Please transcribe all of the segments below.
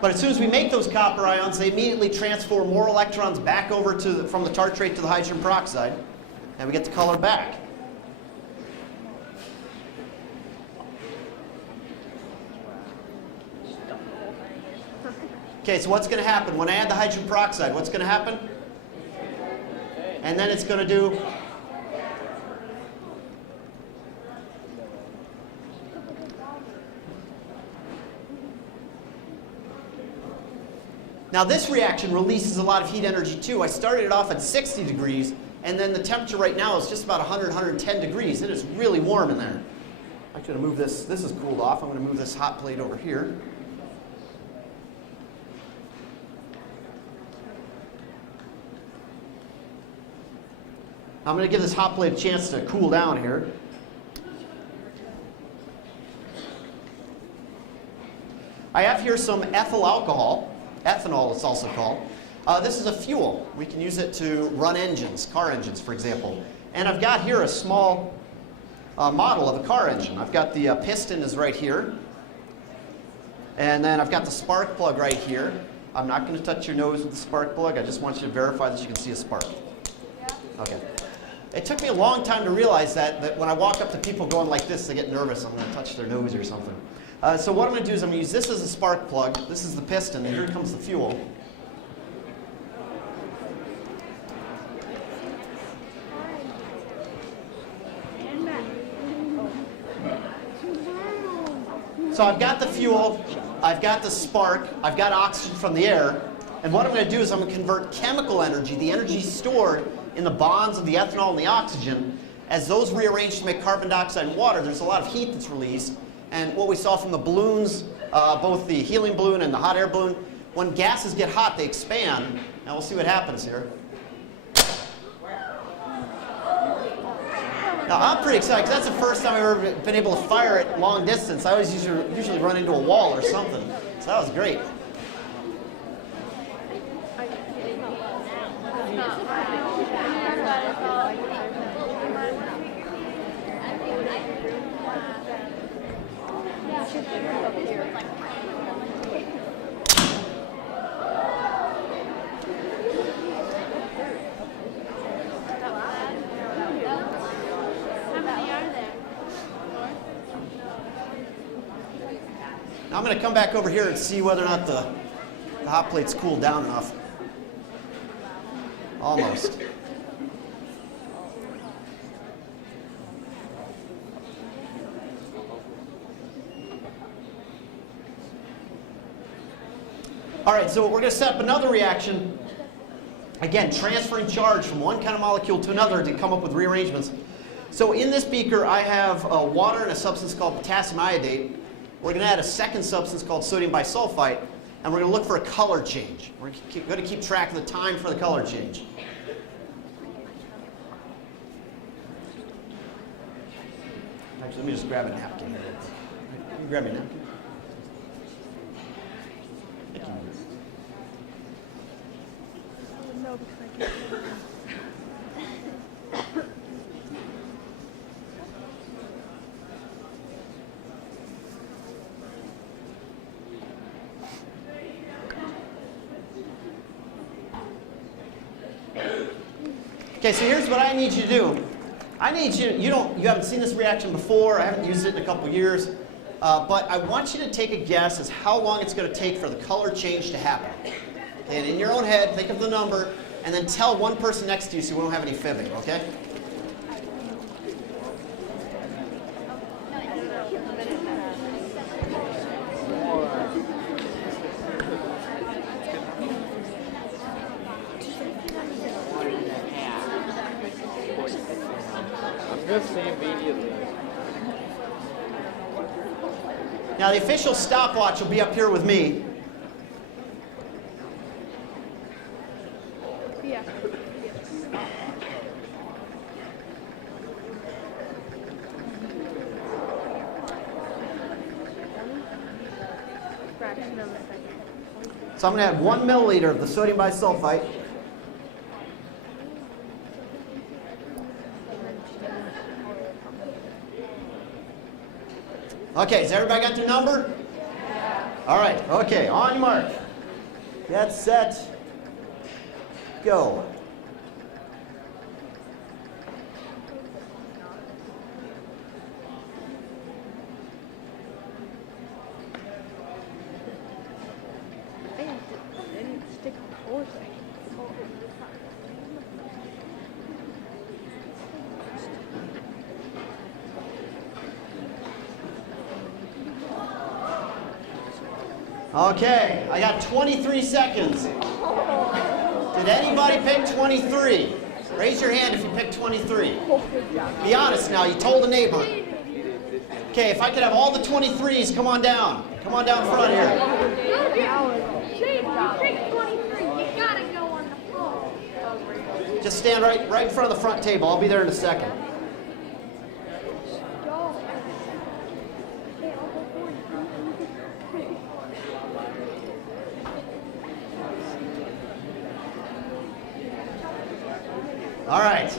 But as soon as we make those copper ions, they immediately transfer more electrons back over from the tartrate to the hydrogen peroxide, and we get the color back. Okay, so what's going to happen? When I add the hydrogen peroxide, what's going to happen? And then it's going to do... Now this reaction releases a lot of heat energy too. I started it off at 60 degrees, and then the temperature right now is just about 100, 110 degrees. It is really warm in there. I'm going to move this. This is cooled off. I'm going to move this hot plate over here. I'm going to give this hot plate a chance to cool down here. I have here some ethyl alcohol. Ethanol, it's also called. This is a fuel. We can use it to run engines, car engines, for example. And I've got here a small model of a car engine. I've got the piston is right here. And then I've got the spark plug right here. I'm not going to touch your nose with the spark plug. I just want you to verify that you can see a spark. Okay. It took me a long time to realize that when I walk up to people going like this, they get nervous. I'm going to touch their nose or something. So what I'm going to do is I'm going to use this as a spark plug. This is the piston, and here comes the fuel. So I've got the fuel, I've got the spark, I've got oxygen from the air, and what I'm going to do is I'm going to convert chemical energy, the energy stored in the bonds of the ethanol and the oxygen, as those rearrange to make carbon dioxide and water. There's a lot of heat that's released. And what we saw from the balloons, both the helium balloon and the hot air balloon, when gases get hot, they expand. Now we'll see what happens here. Now I'm pretty excited because that's the first time I've ever been able to fire it long distance. I always usually run into a wall or something. So that was great. Now I'm going to come back over here and see whether or not the hot plate's cooled down enough. Almost. All right, so we're going to set up another reaction. Again, transferring charge from one kind of molecule to another to come up with rearrangements. So in this beaker, I have water and a substance called potassium iodate. We're going to add a second substance called sodium bisulfite, and we're going to look for a color change. We're going to keep track of the time for the color change. Actually, let me just grab a napkin here. Can you grab me a napkin? No, because I can't. Okay, so here's what I need you to do. I need you haven't seen this reaction before, I haven't used it in a couple years, but I want you to take a guess as how long it's going to take for the color change to happen. And in your own head, think of the number, and then tell one person next to you so we don't have any fibbing, okay? Now the official stopwatch will be up here with me. Yeah. Fraction of a second. So I'm going to add 1 milliliter of the sodium bisulfite. Okay, has everybody got their number? All right, okay, on your mark. Get set, go. They didn't stick on the floor thing. Okay, I got 23 seconds. Did anybody pick 23? Raise your hand if you picked 23. Be honest now, you told a neighbor. Okay, if I could have all the 23s, come on down. Come on down front here. James, you picked 23. You gotta go on the floor. Just stand right in front of the front table. I'll be there in a second. Go. Okay, I'll go for you. All right.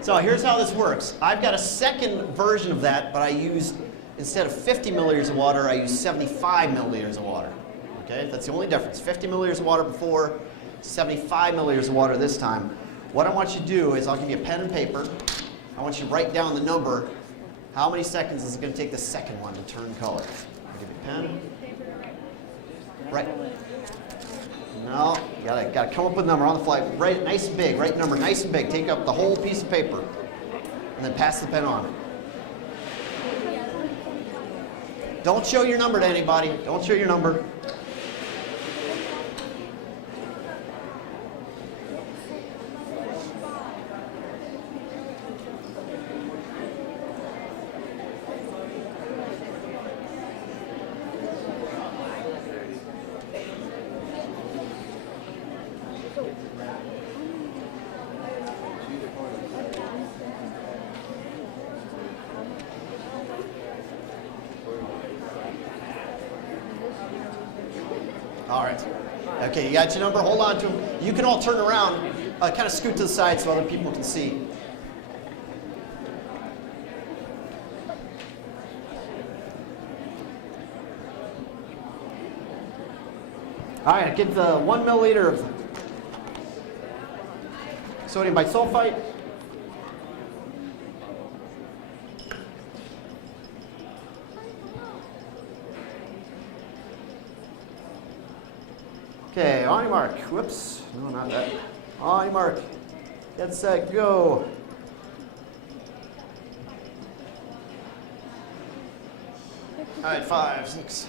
So here's how this works. I've got a second version of that, but I use, instead of 50 milliliters of water, I use 75 milliliters of water. Okay, that's the only difference. 50 milliliters of water before, 75 milliliters of water this time. What I want you to do is I'll give you a pen and paper. I want you to write down the number. How many seconds is it going to take the second one to turn color? I'll give you a pen. Right. No, you gotta come up with a number on the fly. Write it nice and big. Write the number nice and big. Take up the whole piece of paper, and then pass the pen on. Don't show your number to anybody. Don't show your number. All right. Okay, you got your number. Hold on to them. You can all turn around, kind of scoot to the side so other people can see. All right, get the 1 milliliter of sodium bisulfite. Okay, on your mark. Whoops. No, not that. On your mark. Get set, go. All right, 5, 6.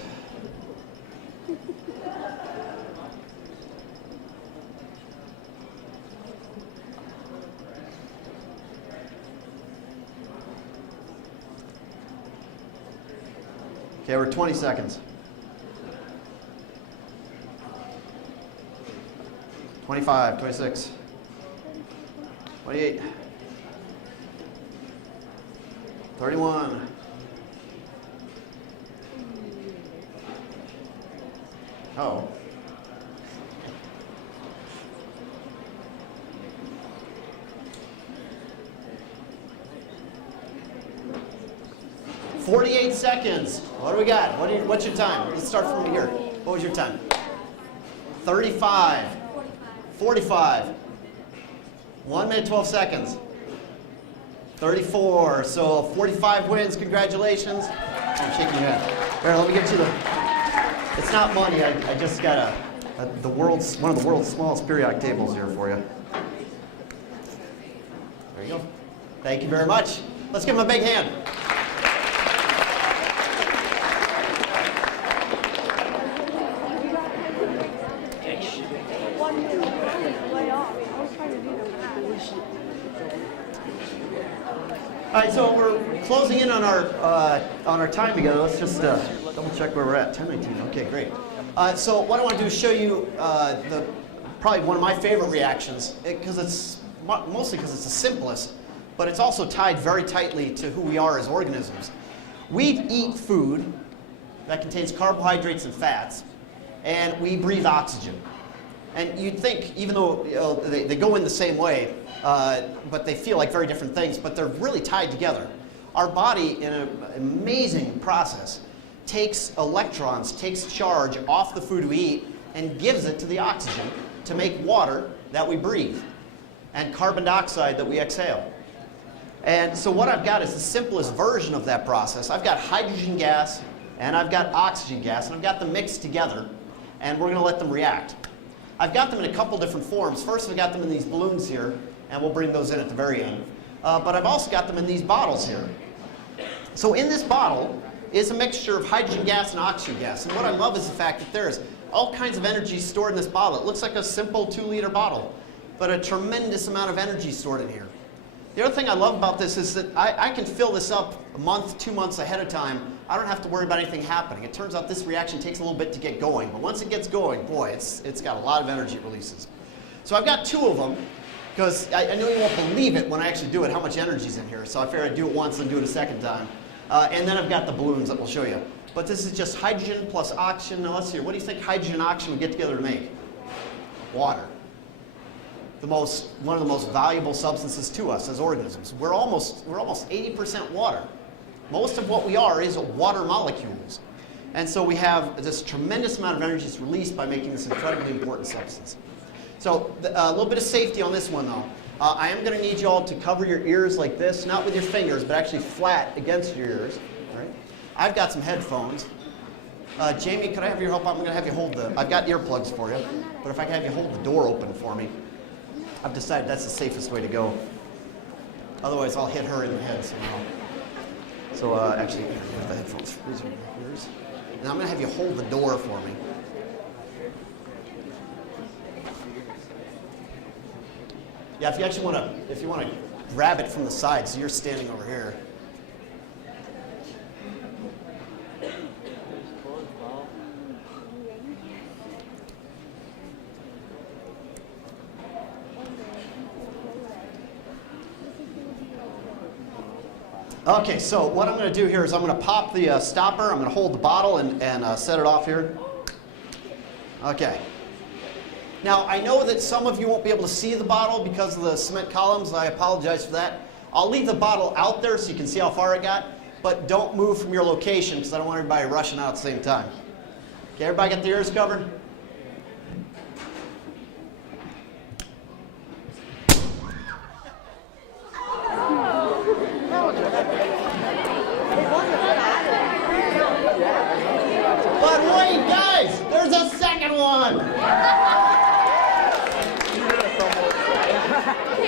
Okay, we're 20 seconds. 25, 26, 28, 31. Oh. 48 seconds. What do we got? What's your time? Let's start from here. What was your time? 35. 45. 1 minute, 12 seconds. 34. So 45 wins. Congratulations. I'm shaking your head. Here, let me get you the. It's not money. I just got one of the world's smallest periodic tables here for you. There you go. Thank you very much. Let's give them a big hand. All right, so we're closing in on our time together. Let's just double check where we're at. 10:19. Okay, great. So what I want to do is show you probably one of my favorite reactions, because it's mostly because it's the simplest, but it's also tied very tightly to who we are as organisms. We eat food that contains carbohydrates and fats, and we breathe oxygen. And you'd think, even though they go in the same way, but they feel like very different things, but they're really tied together. Our body, in an amazing process, takes electrons, takes charge off the food we eat, and gives it to the oxygen to make water that we breathe and carbon dioxide that we exhale. And so what I've got is the simplest version of that process. I've got hydrogen gas and I've got oxygen gas, and I've got them mixed together, and we're going to let them react. I've got them in a couple different forms. First, I've got them in these balloons here, and we'll bring those in at the very end. But I've also got them in these bottles here. So in this bottle is a mixture of hydrogen gas and oxygen gas. And what I love is the fact that there's all kinds of energy stored in this bottle. It looks like a simple 2-liter bottle, but a tremendous amount of energy stored in here. The other thing I love about this is that I can fill this up a month, 2 months ahead of time. I don't have to worry about anything happening. It turns out this reaction takes a little bit to get going, but once it gets going, boy, it's got a lot of energy it releases. So I've got 2 of them, because I know you won't believe it when I actually do it, how much energy is in here. So I figured I'd do it once and do it a second time. And then I've got the balloons that we'll show you. But this is just hydrogen plus oxygen. Now let's see, what do you think hydrogen and oxygen would get together to make? Water. One of the most valuable substances to us as organisms. We're almost 80% water. Most of what we are is water molecules. And so we have this tremendous amount of energy that's released by making this incredibly important substance. So a little bit of safety on this one though. I am going to need you all to cover your ears like this, not with your fingers, but actually flat against your ears. All right? I've got some headphones. Jamie, could I have your help? I'm going to have you hold I've got earplugs for you, but if I can have you hold the door open for me. I've decided that's the safest way to go. Otherwise, I'll hit her in the head somehow. So actually, here's the headphones. These are yours. And I'm going to have you hold the door for me. Yeah, if you actually want to grab it from the side, so you're standing over here. Okay, so what I'm going to do here is I'm going to pop the stopper. I'm going to hold the bottle and set it off here. Okay. Now, I know that some of you won't be able to see the bottle because of the cement columns. I apologize for that. I'll leave the bottle out there so you can see how far it got, but don't move from your location because I don't want everybody rushing out at the same time. Okay, everybody got their ears covered? But wait, guys, there's a second one.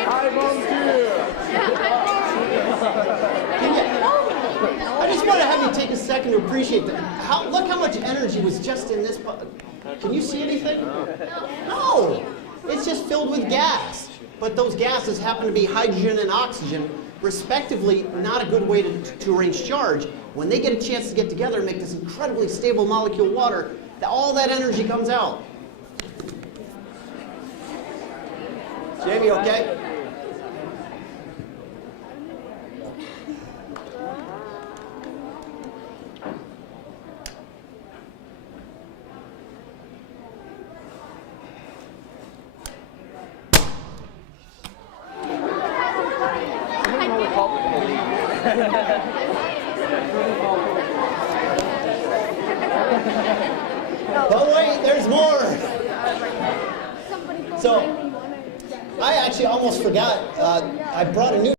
I volunteer. I just want to have you take a second to appreciate that. Look how much energy was just in this. Can you see anything? No. It's just filled with gas. But those gases happen to be hydrogen and oxygen, respectively, not a good way to arrange charge. When they get a chance to get together and make this incredibly stable molecule water, all that energy comes out. Jamie, okay? But wait, there's more. So, I actually almost forgot. I brought a new